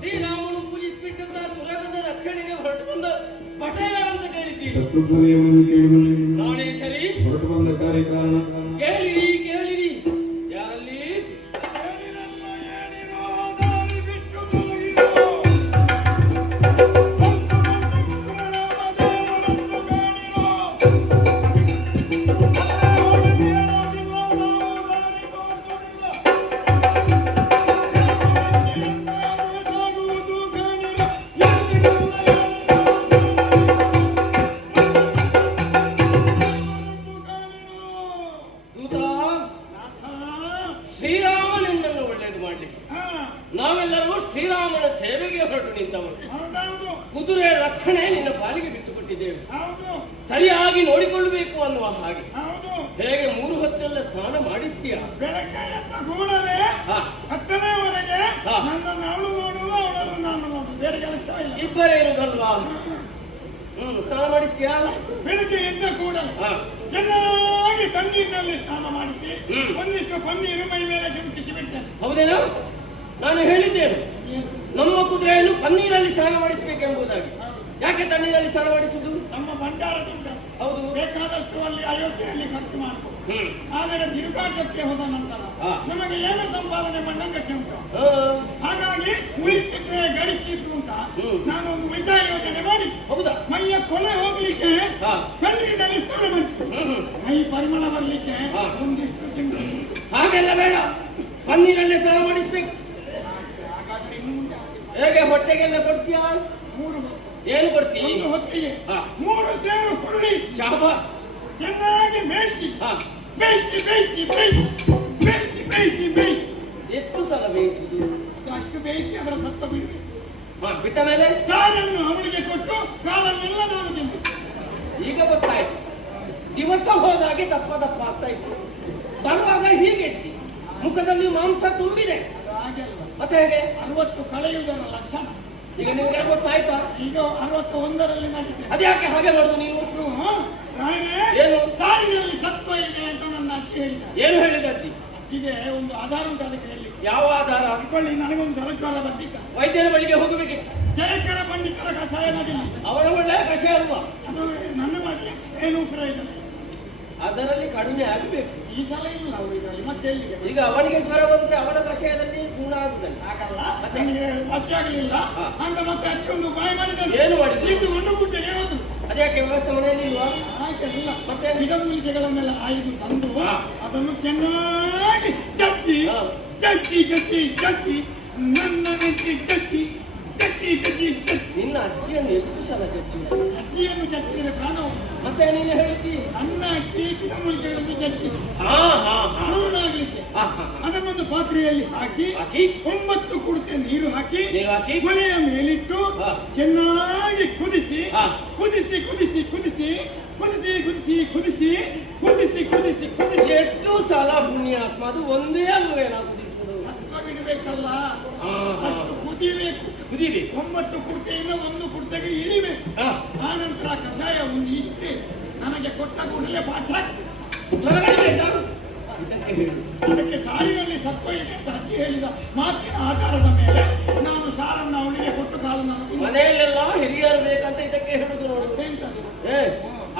ಶ್ರೀರಾಮನು ಪೂಜಿಸಿಬಿಟ್ಟಂತ ತುರಗದ ರಕ್ಷಣೆಗೆ ಹೊರಟು ಬಂದ ಭಟ ಯಾರಂತ ಕೇಳಿದ್ದೀರಿ? ನಾನೇ ಸರಿ. ಹೊರಟು ಬಂದ ಕಾರ್ಯಕಾರಣ ಕೇಳಿರಿ ಕೇಳಿರಿ. ಯಾರಲ್ಲಿ? ಶ್ರೀರಾಮನನ್ನು ಒಳ್ಳೆಯದು ಮಾಡ್ಲಿಕ್ಕೆ ನಾವೆಲ್ಲರೂ ಶ್ರೀರಾಮನ ಸೇವೆಗೆ ಹೊರಟು ನಿಂತವರು. ಕುದುರೆ ರಕ್ಷಣೆ ನಿನ್ನ ಪಾಲಿಗೆ ಬಿಟ್ಟುಕೊಟ್ಟಿದ್ದೇವೆ. ಸರಿಯಾಗಿ ನೋಡಿಕೊಳ್ಳಬೇಕು ಅನ್ನುವ ಹಾಗೆ. ಹೇಗೆ 3 ಹೊತ್ತೆಲ್ಲ ಸ್ನಾನ ಮಾಡಿಸ್ತೀಯ? ಇಬ್ಬರೇ ಇರುವುದಲ್ವಾ? ಸ್ನಾನ ಮಾಡಿಸ್ತೀಯಾ? ಬೆಳಗ್ಗೆ ಎದ್ದ ಕೂಡ ಚೆನ್ನಾಗಿ ತಣ್ಣೀರಿನಲ್ಲಿ ಸ್ನಾನ ಮಾಡಿಸಿ ಒಂದಿಷ್ಟು ಪನ್ನೀರು ಮೈ ಮೇಲೆ ಚಿಮುಕಿಸಿ ಬಿಟ್ಟೆ. ಹೌದೇನಾ? ನಾನು ಹೇಳಿದ್ದೇನೆ ನಮ್ಮ ಕುದುರೆಯನ್ನು ಪನ್ನೀರಲ್ಲಿ ಸ್ನಾನ ಮಾಡಿಸಬೇಕೆಂಬುದಾಗಿ. ಯಾಕೆ ತಣ್ಣೀರಲ್ಲಿ ಸ್ನಾನ ಮಾಡಿಸುವುದು? ನಮ್ಮ ಭಂಡಾರದಿಂದ ಹೌದು, ಬೇಕಾದಷ್ಟು ಅಲ್ಲಿ ಅಯೋಧ್ಯೆಯಲ್ಲಿ ಖರ್ಚು ಮಾಡಬಹುದು. ಆದರೆ ತಿರುಗಾಟಕ್ಕೆ ಹೋದ ನಂತರ ನಮಗೆ ಏನು ಸಂಪಾದನೆ ಮಾಡಂಗಕ್ಕೆ ಉಂಟು. ಹಾಗಾಗಿ ಉಳಿಸಿದ್ರೆ ಗಳಿಸಿದ್ರು ಅಂತ ನಾನೊಂದು ಉಳಿತಾಯ ಯೋಜನೆ ಮಾಡಿ ಹೌದಾ ಮೈಯ ಕೊಳೆ ಹೋಗ್ಲಿಕ್ಕೆ ಕಣ್ಣೀರಿನಲ್ಲಿ ಸ್ನಾನ ಮಾಡಿಸಿ ಮೈ ಪರಿಮಳ ಬರ್ಲಿಕ್ಕೆ ಒಂದಿಷ್ಟು ಚಿಂತೆ. ಹಾಗೆಲ್ಲ ಬೇಡ, ಪನ್ನೀರಲ್ಲೇ ಸ್ನಾನ ಮಾಡಿಸ್ಬೇಕು. ಹೇಗೆ ಹೊಟ್ಟೆಗೆಲ್ಲ ಕೊಡ್ತೀಯಾ? 3 ಏನು ಕೊಡ್ತೀಯ? ಒಂದು ಹೊತ್ತಿಗೆ 3 ಸೇರು ಹುರುಳಿ ಶಾಬಾಸ್ ಚೆನ್ನಾಗಿ ಬೇಯಿಸಿ ಬೇಯಿಸಿ ಬೇಯಿಸಿ ಬೇಯಿಸಿ ಬೇಯಿಸಿ ಬೇಯಿಸಿ ಬೇಯಿಸಿ. ಎಷ್ಟು ಸಲ ಬೇಯಿಸುವುದು? ಅಷ್ಟು ಬೇಯಿಸಿ ಅದರ ಸತ್ತ ಬಿಡಬೇಕು. ಬಿಟ್ಟ ಮೇಲೆ ಸಾರನ್ನು ಅವಳಿಗೆ ಕೊಟ್ಟು ಕಾಲನ್ನೆಲ್ಲ ನಾನು ತಿಂದು. ಈಗ ಗೊತ್ತಾಯ್ತು, ದಿವಸ ಹೋದಾಗೆ ದಪ್ಪ ದಪ್ಪ ಆಗ್ತಾ ಇತ್ತು. ಬರುವಾಗ ಹೀಗೆ ಇತ್ತು, ಮುಖದಲ್ಲಿ ಮಾಂಸ ತುಂಬಿದೆ. ಹಾಗೆಲ್ಲ ಮತ್ತೆ ಹೇಗೆ 60 ಕಳೆಯುವುದರ ಲಕ್ಷಣ. ಈಗ ನಿಮ್ಗೆ ಗೊತ್ತಾಯ್ತಾ? ಈಗ 61ರಲ್ಲಿ ನಡೀತದೆ. ಅದ್ಯಾಕೆ ಹಾಗೆ ಮಾಡುದು ನೀವು? ಏನು ಸಾರಿನಲ್ಲಿ ಸತ್ವ ಇದೆ ಅಂತ ನನ್ನ ಅಜ್ಜಿ ಹೇಳಿದ. ಏನು ಹೇಳಿದ ಅಜ್ಜಿ? ಅಜ್ಜಿಗೆ ಒಂದು ಆಧಾರ ಉಂಟು, ಅದಕ್ಕೆ ಹೇಳಿ. ಯಾವ ಆಧಾರ? ಅನ್ಕೊಳ್ಳಿ, ನನಗೊಂದು ಸರ್ಕಾರ ಬಂದಿದ್ದ. ವೈದ್ಯರ ಬಳಿಗೆ ಹೋಗಬೇಕಿತ್ತು. ಜಯಕರ ಪಂಡಿತರ ಕಷಾಯ ನದಿಲ್ಲ. ಅವರ ಒಳ್ಳೆಯ ಕಷಾಯ ಅಲ್ವಾ? ಅದು ನನ್ನ ಮಾಡಲಿ ಏನು ಪ್ರಯೋಜನ. ಅದರಲ್ಲಿ ಕಡಿಮೆ ಆಗಬೇಕು. ಈ ಸಲ ಇಲ್ಲ ಇದರಲ್ಲಿ ಮತ್ತೆ ಎಲ್ಲಿಗೆ? ಈಗ ಅವನಿಗೆ ಜ್ವರ ಬಂದ್ರೆ ಅವನ ಕಷಾಯದಲ್ಲಿ ಗುಣ ಆಗುದಲ್ಲ. ಆಗಲ್ಲ, ನನಗೆ ವಾಸಿ ಆಗಲಿಲ್ಲ ಅಂತ ಮತ್ತೆ ಅಜ್ಜಿ ಒಂದು ಉಪಾಯ ಮಾಡಿದ್ದಾರೆ. ಏನು ಮಾಡಿದ್ರು? ಇದು ಒಂದು ಗುಡ್ಡೆಗೆ ಹೋದ್ರು. ಅದ್ಯಾಕೆ ವ್ಯವಸ್ಥೆ ಮನೆಯಲ್ಲಿ ಇಲ್ವಾ? ಹಾಗೆಲ್ಲ ಮತ್ತೆ ಗಿಡಮೂಲಿಕೆಗಳನ್ನೆಲ್ಲ ಆಯ್ದು ತಂದು ಅದನ್ನು ಚೆನ್ನಾಗಿ ಚಚ್ಚಿ ಚಚ್ಚಿ ಚಚ್ಚಿ ಚಚ್ಚಿ ನನ್ನ ನೆಚ್ಚಿ ಚಚ್ಚಿ ಚಚ್ಚಿ ಚಚ್ಚಿ ಚಚ್ಚಿ. ನಿನ್ನ ಅಜ್ಜಿಯನ್ನು ಎಷ್ಟು ಸಲ ಚಚ್ಚಿ? ಅಜ್ಜಿಯನ್ನು ಚಚ್ಚಿದರೆ ಪ್ರಾಣ. ಮತ್ತೆ ನೀನು ಹೇಳ್ತಿ ಸಣ್ಣ ಅಕ್ಕಿ ಗಿಡಮೂಲಿಕೆಗಳನ್ನು ಚಚ್ಚಿ ಚೂರ್ಣ ಆಗ್ಲಿಕ್ಕೆ ಅದನ್ನೊಂದು ಪಾತ್ರೆಯಲ್ಲಿ ಹಾಕಿ 9 ಕುಡಿಕೆ ನೀರು ಹಾಕಿ ಒಲೆಯ ಮೇಲಿಟ್ಟು ಚೆನ್ನಾಗಿ ಕುದಿಸಿ ಕುದಿಸಿ ಕುದಿಸಿ ಕುದಿಸಿ ಕುದಿಸಿ ಕುದಿಸಿ ಕುದಿಸಿ ಕುದಿಸಿ ಕುದಿಸಿ ಕುದಿಸಿ. ಎಷ್ಟು ಸಲ ಪುಣ್ಯಾತ್ಮ, ಅದು ಒಂದೇ ಅಲ್ವೇ ನಾವು ಕುದಿಸುವುದು? ಸತ್ವ ಬಿಡಬೇಕಲ್ಲ, ಅಷ್ಟು ಕುದಿಬೇಕು. ಕುದಿಬೇಕು. 9 ಕುಡಿಕೆಯಿಂದ 1 ಕುಡಿಕೆಗೆ ಇಳಿಬೇಕು. ಆ ನಂತರ ಕಷಾಯ ಒಂದು ಇಷ್ಟೇ ನನಗೆ ಕೊಟ್ಟ ಕೂಡಲೇ ಪಾಠ ಅದಕ್ಕೆ ಸಾರಿನಲ್ಲಿ ಸತ್ವ ಇದೆ ಅಂತ ಅಜ್ಜಿ ಹೇಳಿದ ಮಾತಿನ ಆಧಾರದ ಮೇಲೆ ನಾನು ಸಾರನ್ನ ಅವಳಿಗೆ ಕೊಟ್ಟು ಕಾಲನ್ನು ಮನೆಯಲ್ಲೆಲ್ಲ ಹಿರಿಯರು ಬೇಕಂತ ಇದಕ್ಕೆ ಹೇಳುದು ನೋಡು.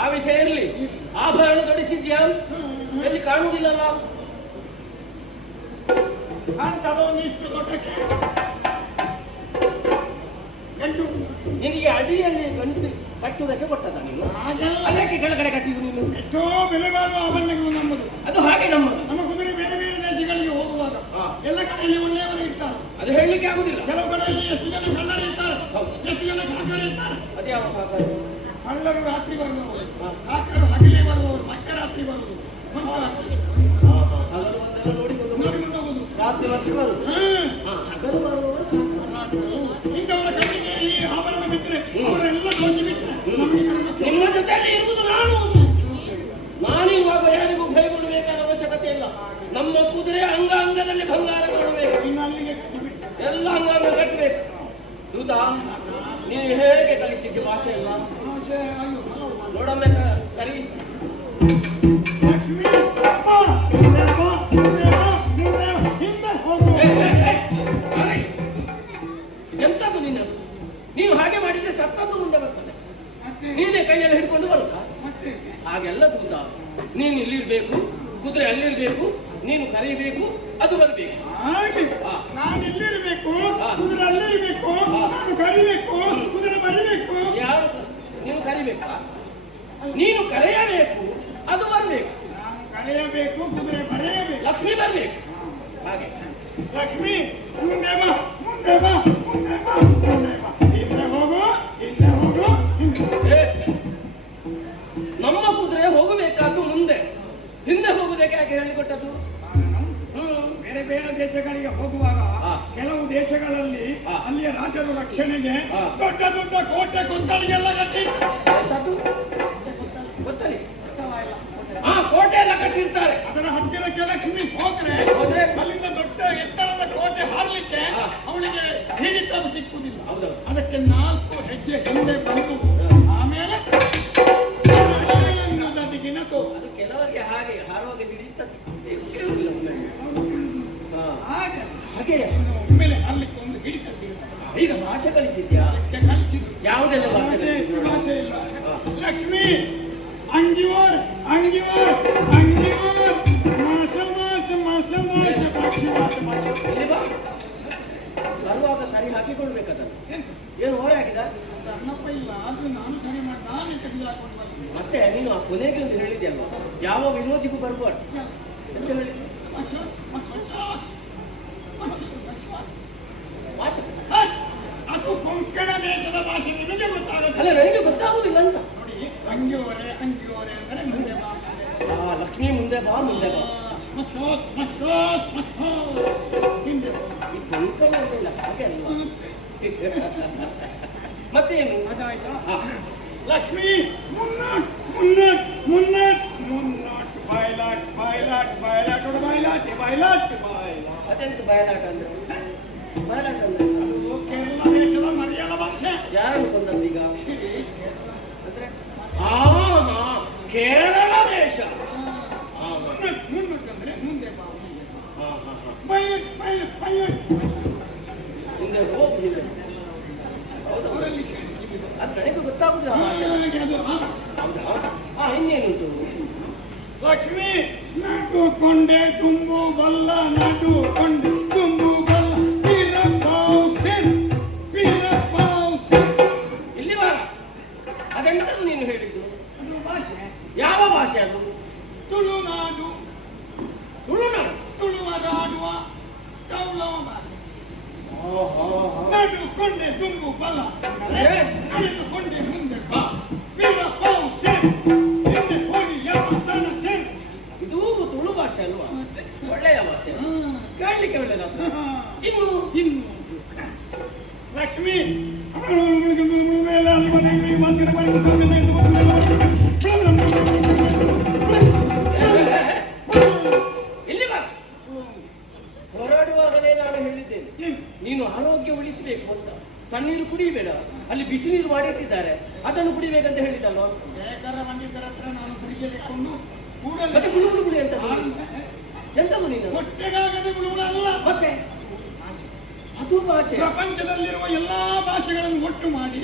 ಆ ವಿಷಯ ಇರ್ಲಿ. ಆಭರಣ ತೊಡಿಸಿದ್ಯಾ? ಎಲ್ಲಿ ಕಾಣುವುದಿಲ್ಲಲ್ಲ. ಕಾಣ್ತದ ಒಂದು ಇಷ್ಟು ದೊಡ್ಡಕ್ಕೆ ನಿನಗೆ ಅಡಿಯಲ್ಲಿ ಗಂಟು ಕಟ್ಟುವುದಕ್ಕೆ ಕೊಟ್ಟದ ನೀನು? ಅದಕ್ಕೆ ಕೆಳಗಡೆ ಕಟ್ಟಿದ್ದು ನೀನು. ಎಷ್ಟೋ ಬೆಲೆ ಬಾಳುವ ಆಭರಣಗಳು ನಮ್ಮದು. ಅದು ಹಾಗೆ ನಮ್ಮದು. ನಮ್ಮ ಕುದುರೆ ಬೇರೆ ಬೇರೆ ದೇಶಗಳಿಗೆ ಹೋಗುವಾಗ ಎಲ್ಲ ಕಡೆಯಲ್ಲಿ ಒಳ್ಳೆಯವರು ಇರ್ತಾರೆ. ಅದು ಹೇಳಲಿಕ್ಕೆ ಆಗುದಿಲ್ಲ. ಕೆಲವು ಕಡೆಯಲ್ಲಿ ಎಷ್ಟು ಜನ ಕಳ್ಳರು ಇರ್ತಾರೆ, ಎಷ್ಟು ಜನ ಕಾಕರು ಇರ್ತಾರೆ. ಅದ್ಯಾವ ಕಾಕರು? ಕಳ್ಳರು ರಾತ್ರಿ ಬರುವವರು, ಕಾಕರು ಹಗಲೇ ಬರುವವರು, ಮಧ್ಯರಾತ್ರಿ ಬರುವುದು, ನೋಡಿಕೊಂಡು ಹೋಗುದು. ರಾತ್ರಿ ರಾತ್ರಿ ಬರುದು. ಹಗಲು ಬರುವವರು ಇಂಥವರ ಕಣ್ಣಿಗೆ ಈ ಆಭರಣ ಬಿಟ್ಟರೆ ಅವರೆಲ್ಲ ದೋಚಿ ಬಿಟ್ಟರೆ ನಿಮ್ಮ ಜೊತೆಯಲ್ಲಿ ಇರುವುದು ನಾನಿರುವಾಗ ಯಾರಿಗೂ ಭಯಗೊಳ್ಳಬೇಕಾದ ಅವಶ್ಯಕತೆ ಇಲ್ಲ. ನಮ್ಮ ಕುದುರೆ ಅಂಗಾಂಗದಲ್ಲಿ ಭಂಗಾರ ಮಾಡಬೇಕು. ಎಲ್ಲ ಅಂಗಾಂಗ ಕಟ್ಟಬೇಕು. ದೂತ, ನೀವು ಹೇಗೆ ಕಲಿಸಿದ್ದೆ ಭಾಷೆ ಎಲ್ಲ ನೋಡೊಮ್ಮೆ ಕರಿ. ಲಕ್ಷ್ಮೀ ನೀನು ಇಲ್ಲಿರ್ಬೇಕು, ಕುದುರೆ ಅಲ್ಲಿರ್ಬೇಕು, ನೀನು ಕರೀಬೇಕು, ಅದು ಬರಬೇಕು. ಹಾಗೆ ನಾನು ಇಲ್ಲಿರ್ಬೇಕು, ಕುದುರೆ ಅಲ್ಲಿರ್ಬೇಕು, ನಾನು ಕರಿಬೇಕು, ಕುದುರೆ ಬರಿಬೇಕು. ಯಾರು ನೀನು ಕರಿಬೇಕಾ? ನೀನು ಕರೆಯಬೇಕು, ಅದು ಬರಬೇಕು. ನಾನು ಕರೆಯಬೇಕು, ಕುದುರೆ ಬರೆಯಬೇಕು. ಲಕ್ಷ್ಮಿ ಬರಬೇಕು. ಹಾಗೆ ಲಕ್ಷ್ಮಿ ಮುಂದೆ ಬಾ, ಮುಂದೆ ಬಾ, ಮುಂದೆ ಬಾ, ಮುಂದೆ ಬಾ. ಹಿಂದೆ ಹೋಗು, ಹಿಂದೆ ಹೋಗು, ಹಿಂದೆ. ನಮ್ಮ ಕುದುರೆ ಹೋಗಬೇಕಾದ್ದು ಮುಂದೆ, ಹಿಂದೆ ಹೋಗುದಕ್ಕೆ ಯಾಕೆ ಹೇಳಿಕೊಟ್ಟದ್ದು? ಬೇರೆ ಬೇರೆ ದೇಶಗಳಿಗೆ ಹೋಗುವಾಗ ಕೆಲವು ದೇಶಗಳಲ್ಲಿ ಅಲ್ಲಿಯ ರಾಜರು ರಕ್ಷಣೆಗೆ ದೊಡ್ಡ ದೊಡ್ಡ ಕೋಟೆ ಕೊಂತಳಿಗೆಲ್ಲ ಕಟ್ಟಿರ್ತಾರೆ. ಗೊತ್ತಲಿ ಕೋಟೆ ಎಲ್ಲ ಕಟ್ಟಿರ್ತಾರೆ. ಅದರ ಹತ್ತಿರಕ್ಕೆ ಲಕ್ಷ್ಮಿ ಹೋದ್ರೆ ಅಲ್ಲಿಂದ ದೊಡ್ಡ ಎತ್ತರದ ಕೋಟೆ ಹಾರಲಿಕ್ಕೆ ಅವಳಿಗೆ ಹಿಡಿತ ಸಿಕ್ಕುವುದಿಲ್ಲ. ಅದಕ್ಕೆ 4 ಹೆಜ್ಜೆ ಹಿಂದೆ ಬಂದು ಆಮೇಲೆ ದಿನದ್ದು. ಅದು ಕೆಲವರಿಗೆ ಹಾಗೆ ಹಾರುವಾಗ ಹಿಡಿತದೆ. ಹಾಗೆ ಒಮ್ಮೆಲೆ ಹಾರ್ಲಿಕ್ಕೆ ಒಂದು ಹಿಡಿತ ಸಿಗುತ್ತೆ. ಈಗ ಭಾಷೆ ಕಲಿಸಿದ್ಯಾ? ಕಲಿಸಿದ್ರು. ಯಾವುದೆಲ್ಲ ಭಾಷೆ? ಎಷ್ಟು ಭಾಷೆ ಇಲ್ಲ. ಲಕ್ಷ್ಮಿ ಅಂಗಿವರ್ ಅಂಗಿವರ್ ಅಂಗಿವರ್ ಮಾಸ ಮಾಸ ಮಾಸ ಮಾಸ ಪಕ್ಷಿ ಮಾಸ. ಬರುವಾಗ ಸರಿ ಹಾಕಿಕೊಳ್ಬೇಕದನ್ನು. ಏನು ಹೊರೆ ಹಾಕಿದ? ಅನ್ನಪ್ಪ ಇಲ್ಲ, ಆದ್ರೂ ನಾನು ಸರಿ ಮಾಡಿ ನಾನು ತೆಗೆದುಹಾಕೊಂಡು ಬರ್ತೀನಿ. ಮತ್ತೆ ನೀನು ಆ ಕೊನೆಗೆ ಒಂದು ಹೇಳಿದೆ ಅಲ್ವಾ, ಯಾವ ವಿರೋಧಿಗೂ ಬರಬಾರ್ದು ಅಂತ ಹೇಳಿ. ಅದು ಕೊಂಕಣ ದೇಶದ ಭಾಷೆ, ನಿಮಗೆ ಗೊತ್ತಾಗುತ್ತೆ. ಅಲ್ಲ, ನನಗೆ ಗೊತ್ತಾಗುದಿಲ್ಲ ಅಂತ. ನೋಡಿ, ಅಂಗಿವರೆ ಅಂಗಿವರೆ ಅಂದರೆ ಮುಂದೆ ಬಾ. ಲಕ್ಷ್ಮಿ ಮುಂದೆ ಬಾ, ಮುಂದೆ ಬಾ. ಹಿಂದೆ ಈ ಕೊಂಕಣ ಅಂತಿಲ್ಲ, ಹಾಗೆ ಅಲ್ವಾ? ಮತ್ತೇನು? ಅದಾಯ್ತಾ? ಲಕ್ಷ್ಮಿ ಮುನ್ನಟ್ ಮುನ್ನಟ್ ಮುನ್ನಟ್ ಮುನ್ನಟ್ ಬಯಲಾಟ್ ಬಯಲಾಟ್ ಬಯಲಾಟ್ ಬಯಲಾಟ್ ಬಯಲಾಟ್ ಬಯಲಾಟ್. ಅದೆಂತ ಬಯಲಾಟ ಅಂದ್ರೆ? ಬಯಲಾಟ ಅಂದ್ರೆ ಅದು ಕೇರಳ ದೇಶದ ಮಲಯಾಳ ಭಾಷೆ. ಯಾರನ್ನು ಕೊಂದದ್ದು ಈಗ? ಅಂದ್ರೆ ಕೇರಳ ದೇಶ. ಮುನ್ನಟ್ ಮುನ್ನಟ್ ಅಂದ್ರೆ ಮುಂದೆ ಬಾ. ಬಯಲಾಟ್ ಬಯಲಾಟ್ ಬಯಲಾಟ್ ಹಿಂದೆ ಹೋಗಿ ಹಿಂದೆ. ಹೌದಾ? ಅದು ನನಗೆ ಗೊತ್ತಾಗುದಿಲ್ಲ ಭಾಷೆ. ಹೌದಾ? ಇನ್ನೇನುಂಟು? ಲಕ್ಷ್ಮಿ ನಡು ಕೊಂಡೆ ತುಂಬು ಬಲ್ಲ, ನಡು ಕೊಂಡೆ ತುಂಬು ಬಲ್ಲ, ಇಲ್ಲಿ ಬಾರ. ಅದೆಂತದ್ದು ನೀನು ಹೇಳಿದ್ದು? ಅದು ಭಾಷೆ. ಯಾವ ಭಾಷೆ ಅದು? ತುಳುನಾಡು. ತುಳುನಾಡು? ತುಳುವರಾಡುವ ಕೌಲವ ಭಾಷೆ. ನಡು ಕೊಂಡೆ ತುಂಬು ಬಲ್ಲ, ನಡೆದುಕೊಂಡೆ ಮುಂದೆ ಬಾ, ಹಿಂದೆ ಹೋಗಿ ಯಮತನ ಸೆನ್. ಇದು ತುಳು ಭಾಷೆ ಅಲ್ವಾ? ಒಳ್ಳೆಯ ಭಾಷೆ, ಕೇಳಲಿಕ್ಕೆ ಒಳ್ಳೆಯದಾಗ್ತದೆ. ಇನ್ನು ಇನ್ನು ಲಕ್ಷ್ಮಿ ಇಲ್ಲಿ ಬಾ. ಹೊರಡುವಾಗಲೇ ನಾನು ಹೇಳಿದ್ದೇನೆ, ನೀನು ಆರೋಗ್ಯ ಉಳಿಸಬೇಕು ಅಂತ. ತಣ್ಣೀರು ಕುಡಿಯಬೇಡ, ಅಲ್ಲಿ ಬಿಸಿ ನೀರು ಮಾಡಿಟ್ಟಿದ್ದಾರೆ, ಅದನ್ನು ಕುಡಿಬೇಕಂತ ಹೇಳಿದಲ್ವ? ಬೇಕಾದ್ರೆ ಬಂದಿದ್ದರ ಹತ್ರ ನಾನು ಕುಡಿಗೆ ತೆಕ್ಕೊಂಡು ಮತ್ತೆ ಗುಳುಗುಳು ಗುಳಿ ಅಂತ ಎಂತದು ನೀನು? ಹೊಟ್ಟೆಗಾಗದೆ ಗುಳುಗುಳಲ್ಲ, ಮತ್ತೆ ಅದು ಭಾಷೆ. ಪ್ರಪಂಚದಲ್ಲಿರುವ ಎಲ್ಲಾ ಭಾಷೆಗಳನ್ನು ಒಟ್ಟು ಮಾಡಿ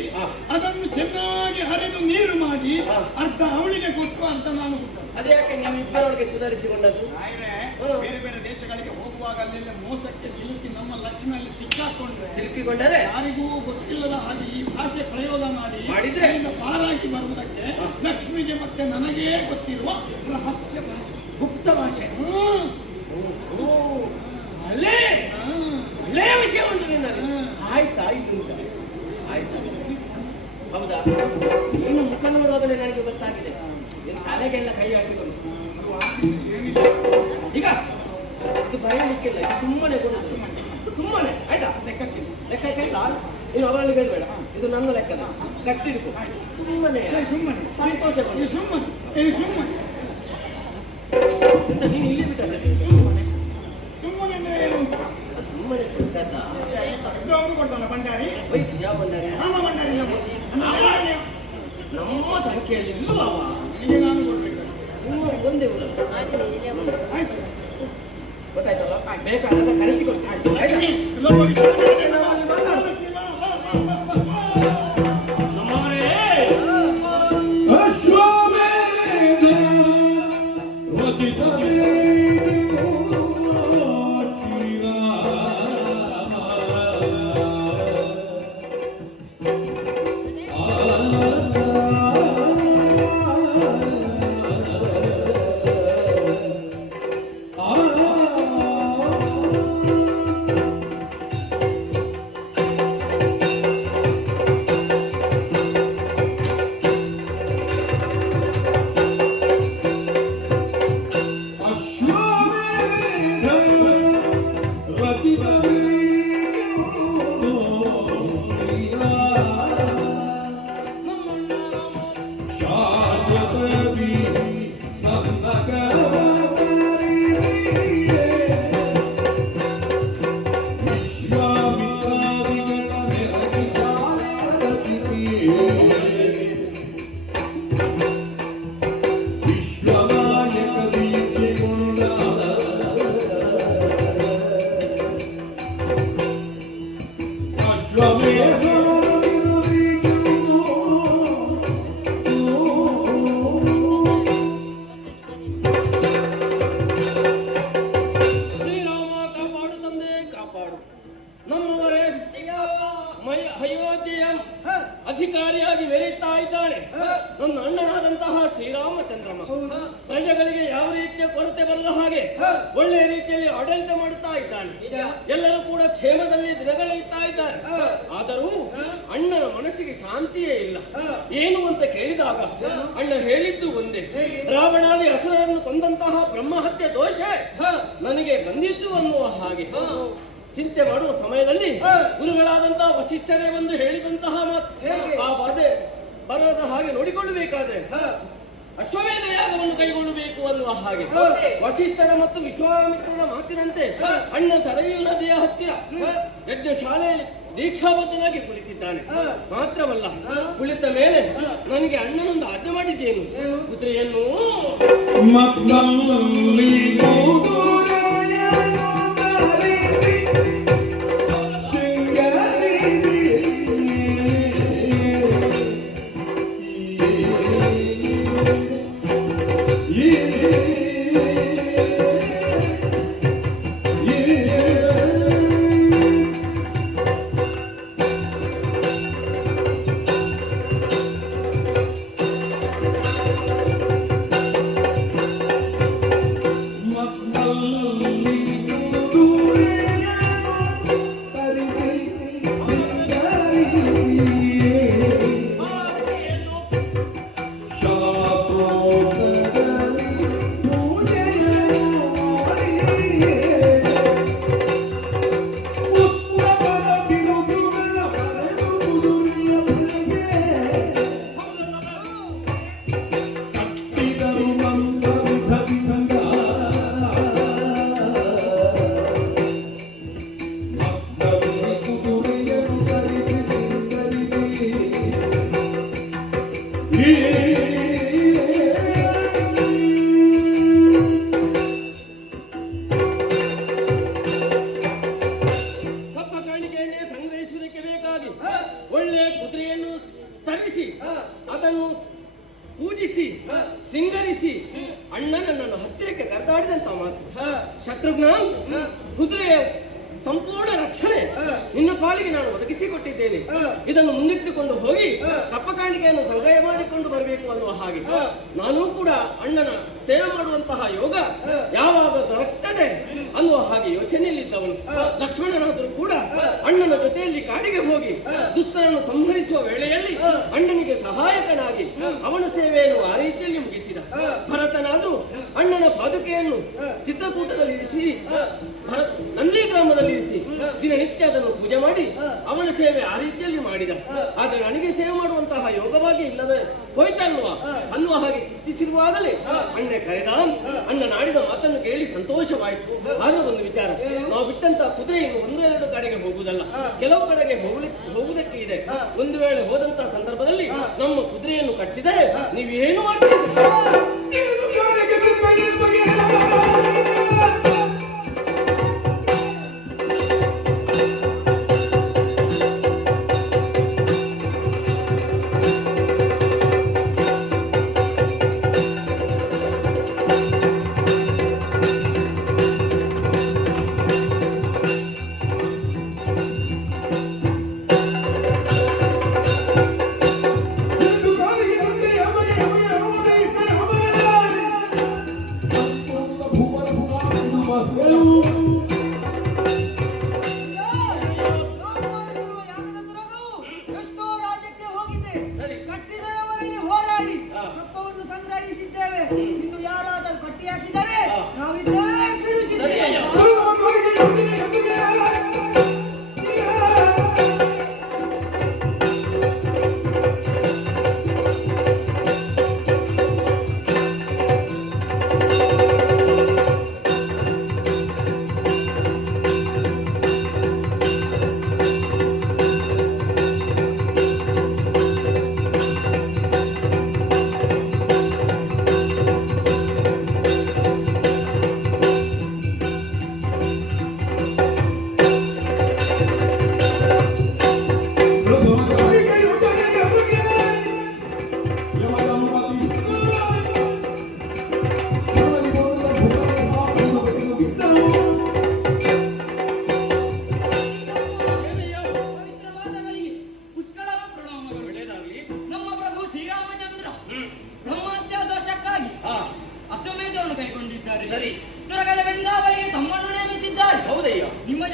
ಅದನ್ನು ಚೆನ್ನಾಗಿ ಹರಿದು ನೀರು ಮಾಡಿ ಅರ್ಧ ಅವಳಿಗೆ ಕೊಟ್ಟು ಅರ್ಧ ನಾನು ಕೊಟ್ಟು. ಅದ್ಯಾಕೆ ನೀವು ಇಬ್ಬರೊಳಗೆ ಸುಧಾರಿಸಿಕೊಂಡದ್ದು? ಬೇರೆ ಬೇರೆ ದೇಶಗಳಿಗೆ ಹೋಗುವಾಗ ಅಲ್ಲೆಲ್ಲ ಮೋಸಕ್ಕೆ ಸಿಲುಕಿ ನಮ್ಮ ಲಕ್ಷ್ಮಿಯಲ್ಲಿ ಸಿಲುಕಿಕೊಂಡರೆ ಯಾರಿಗೂ ಗೊತ್ತಿಲ್ಲದ ಹಾಗೆ ಈ ಭಾಷೆ ಪ್ರಯೋಗ ಮಾಡಿದ್ರೆ ಪಾರಾಗಿ ಬರುವುದಕ್ಕೆ ಲಕ್ಷ್ಮಿಗೆ ಮತ್ತೆ ನನಗೇ ಗೊತ್ತಿರುವ ರಹಸ್ಯ ಭಾಷೆ, ಗುಪ್ತ ಭಾಷೆ. ಅಲ್ಲೇ ಒಳ್ಳೆಯ ವಿಷಯ ಉಂಟು ನಿನ್ನಲ್ಲಿ. ಆಯ್ತಾ? ಇದು ಆಯ್ತಾ? ಹೌದಾ? ಇನ್ನು ಮುಖ ನೋಡುವಾಗಲೇ ನನಗೆ ಗೊತ್ತಾಗಿದೆ, ತಲೆಗೆಲ್ಲ ಕೈ ಹಾಕಿಕೊಂಡು. ಈಗ ಇದು ಬರೀಲಿಕ್ಕಿಲ್ಲ, ಇದು ಸುಮ್ಮನೆ ಕೊಡುದು, ಸುಮ್ಮನೆ. ಆಯ್ತಾ? ಲೆಕ್ಕಕ್ಕಿಲ್ಲ, ನೀನು ಅವರಲ್ಲಿ ಹೇಳ್ಬೇಡ, ಇದು ನನ್ನ ಲೆಕ್ಕದ. ಕಟ್ಟಿಡ್ಕೊ ಸುಮ್ಮನೆ, ಸುಮ್ಮನೆ ಸಂತೋಷ ಪಡಿ. ಸುಮ್ಮನೆ ಸುಮ್ಮನೆ ಎಂತ ನೀನು ಇಲ್ಲಿ ಬಿಟ್ಟಲ್ಲ? ಸುಮ್ಮನೆ ಸುಮ್ಮನೆ ಅಂದ್ರೆ ಏನು? ಸುಮ್ಮನೆ ಕೊಟ್ಟಲ್ಲ. ಅವರು ಕೊಟ್ಟಲ್ಲ ಭಂಡಾರಿ. ಯಾವ ಭಂಡಾರಿ? ಭಂಡಾರಿ ನಮ್ಮ ಸಂಖ್ಯೆಯಲ್ಲಿ ಇಲ್ಲವಾ? ನಿಮಗೆ ನಾನು ಕೊಡ್ಬೇಕು. ನೀವು ಒಂದೇ ಊರ ಗೊತ್ತಾಯ್ತಲ್ಲ? ಬೇಕಾದಾಗ ಕರೆಸಿಕೊಡ್ತೀನಿ. ನಮ್ಮವರೇ ಅಧಿಕಾರಿಯಾಗಿ ಮೆರೆಯುತ್ತಾ ಇದ್ದಾನೆ ನನ್ನ ಅಣ್ಣನಾದಂತಹ ಶ್ರೀರಾಮಚಂದ್ರಮ. ಪ್ರಜೆಗಳಿಗೆ ಯಾವ ರೀತಿಯ ಕೊರತೆ ಬರದ ಹಾಗೆ ಒಳ್ಳೆಯ ರೀತಿಯಲ್ಲಿ ಆಡಳಿತ ಮಾಡುತ್ತಾ ಇದ್ದಾನೆ. ಎಲ್ಲರೂ ಕೂಡ ಕ್ಷೇಮದಲ್ಲಿ ದಿನಗಳೆಯುತ್ತಾ ಇದ್ದಾರೆ. ಆದರೂ ಅಣ್ಣನ ಮನಸ್ಸಿಗೆ ಶಾಂತಿಯೇ ಇಲ್ಲ. ಏನು ಅಂತ ಕೇಳಿದಾಗ ಅಣ್ಣ ಹೇಳಿದ್ದು ಒಂದೇ, ರಾವಣಾದಿ ಅಸುರರನ್ನು ಕೊಂದಂತಹ ಬ್ರಹ್ಮಹತ್ಯೆ ದೋಷ ನನಗೆ ಬಂದಿದ್ದು ಅನ್ನುವ ಹಾಗೆ. ಚಿಂತೆ ಮಾಡುವ ಸಮಯದಲ್ಲಿ ಗುರುಗಳಾದಂತಹ ವಸಿಷ್ಠರೇ ಬಂದು ಹೇಳಿದಂತಹ ಮಾತು, ಆ ಬಾಧೆ ಬರದ ಹಾಗೆ ನೋಡಿಕೊಳ್ಳಬೇಕಾದ್ರೆ ಅಶ್ವಮೇಧ ಯಾಗವನ್ನು ಕೈಗೊಳ್ಳಬೇಕು ಅನ್ನುವ ಹಾಗೆ ವಸಿಷ್ಠರ ಮತ್ತು ವಿಶ್ವಾಮಿತ್ರರ ಮಾತಿನಂತೆ ಅಣ್ಣ ಸರಯೂ ನದಿಯ ಹತ್ತಿರ ಯಜ್ಞಶಾಲೆಯಲ್ಲಿ ದೀಕ್ಷಾಬದ್ಧನಾಗಿ ಕುಳಿತಿದ್ದಾನೆ. ಮಾತ್ರವಲ್ಲ, ಕುಳಿತ ಮೇಲೆ ನನಗೆ ಅಣ್ಣನೊಂದು ಆಜ್ಞೆ ಮಾಡಿದ್ದೇನು, ಕುದುರೆಯನ್ನು ಒಳ್ಳೆಯ ಕುದುರೆಯನ್ನು ತರಿಸಿ ಅದನ್ನು ಪೂಜಿಸಿ ಸಿಂಗರಿಸಿ ಅಣ್ಣ ನನ್ನನ್ನು ಹತ್ತಿರಕ್ಕೆ ಕರೆದಾಡಿದಂತ ಮಾತು. ಶತ್ರುಘ್ನ, ಕುದುರೆಯ ಸಂಪೂರ್ಣ ರಕ್ಷಣೆ ನಿನ್ನ ಪಾಲಿಗೆ ನಾನು ಒದಗಿಸಿಕೊಟ್ಟಿದ್ದೇನೆ. ಇದನ್ನು ಮುನ್ನಿಟ್ಟುಕೊಂಡು ಹೋಗಿ ಕಪ್ಪ ಕಾಣಿಕೆಯನ್ನು ಸಂಗ್ರಹ ಮಾಡಿಕೊಂಡು ಬರಬೇಕು ಅನ್ನುವ ಹಾಗೆ ನಾನು ಕೂಡ ಅಣ್ಣನ ಸೇವೆ ಮಾಡುವಂತಹ ಯೋಗ ಯಾವಾಗ ದೊರಕ್ತದೆ ಅನ್ನುವ ಹಾಗೆ ಯೋಚನೆಯಲ್ಲಿದ್ದವನು. ಲಕ್ಷ್ಮಣನಾದರೂ ಕೂಡ ಅಣ್ಣನ ಜೊತೆಯಲ್ಲಿ ಕಾಡಿಗೆ ಹೋಗಿ ದುಷ್ಟರನ್ನು ಸಂಹರಿಸುವ ವೇಳೆಯಲ್ಲಿ ಅಣ್ಣನಿಗೆ ಸಹಾಯಕನಾಗಿ ಅವನ ಸೇವೆಯನ್ನು ಆ ರೀತಿಯಲ್ಲಿ ಮುಗಿಸಿದ. ಭರತನಾದರೂ ಅಣ್ಣನ ಪಾದುಕೆಯನ್ನು ಚಿತ್ರಕೂಟದಲ್ಲಿ ಇರಿಸಿ ನಂದಿ ಗ್ರಾಮದಲ್ಲಿ ಇರಿಸಿ ದಿನನಿತ್ಯ ಅದನ್ನು ಪೂಜೆ ಮಾಡಿ ಅವನ ಸೇವೆ ಆ ರೀತಿಯಲ್ಲಿ ಮಾಡಿದ. ಆದರೆ ನನಗೆ ಸೇವೆ ಮಾಡುವಂತಹ ಯೋಗವಾಗಿ ಇಲ್ಲದೆ ಹೋಯ್ತಲ್ವಾ ಅನ್ನುವ ಹಾಗೆ ಚಿಂತಿಸಿರುವಾಗಲೇ ಅಣ್ಣ ಕರೆದ. ಅಣ್ಣ ನಾಡಿದ ಮಾತನ್ನು ಕೇಳಿ ಸಂತೋಷವಾಯಿತು. ಆದ್ರೆ ಒಂದು ವಿಚಾರ, ನಾವು ಬಿಟ್ಟಂತಹ ಕುದುರೆ ಇನ್ನು ಒಂದೆರಡು ಕಡೆಗೆ ಹೋಗುವುದಲ್ಲ, ಕೆಲವು ಕಡೆಗೆ ಹೋಗುವುದಕ್ಕೆ ಇದೆ. ಒಂದು ವೇಳೆ ಹೋದಂತಹ ಸಂದರ್ಭದಲ್ಲಿ ನಮ್ಮ ಕುದುರೆಯನ್ನು ಕಟ್ಟಿದರೆ ನೀವೇನು ಮಾಡ್ತೀರಿ? ಇನ್ನು ಯಾರಾದರೂ ಕಟ್ಟಿ ಹಾಕಿದರೆ ನಾವಿದ್ದೇವೆ.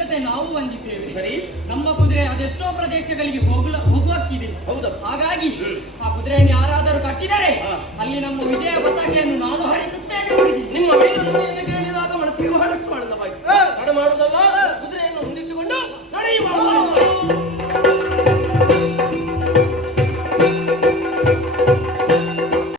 ಜೊತೆ ನಾವು ಬಂದಿದ್ದೇವೆ. ಸರಿ, ನಮ್ಮ ಕುದುರೆ ಅದೆಷ್ಟೋ ಪ್ರದೇಶಗಳಿಗೆ ಹೋಗುವಕ್ಕಿದೆ. ಹೌದಾ? ಹಾಗಾಗಿ ಆ ಕುದುರೆಯನ್ನು ಯಾರಾದರೂ ಕಟ್ಟಿದರೆ ಹಾ. ಅಲ್ಲಿ ನಮ್ಮ ವಿಜಯ ಪತಾಕೆಯನ್ನು ನಾನು ಹರಿಸುತ್ತೇನೆ. ನಿಮ್ಮ ಮೇಲನ್ನು ಕೇಳಿದಾಗ ಮನಸ್ಸಿಗೆ ಬಹಳಷ್ಟು ಆನಂದವಾಯಿತು. ತಡ ಮಾಡುವುದಲ್ಲ,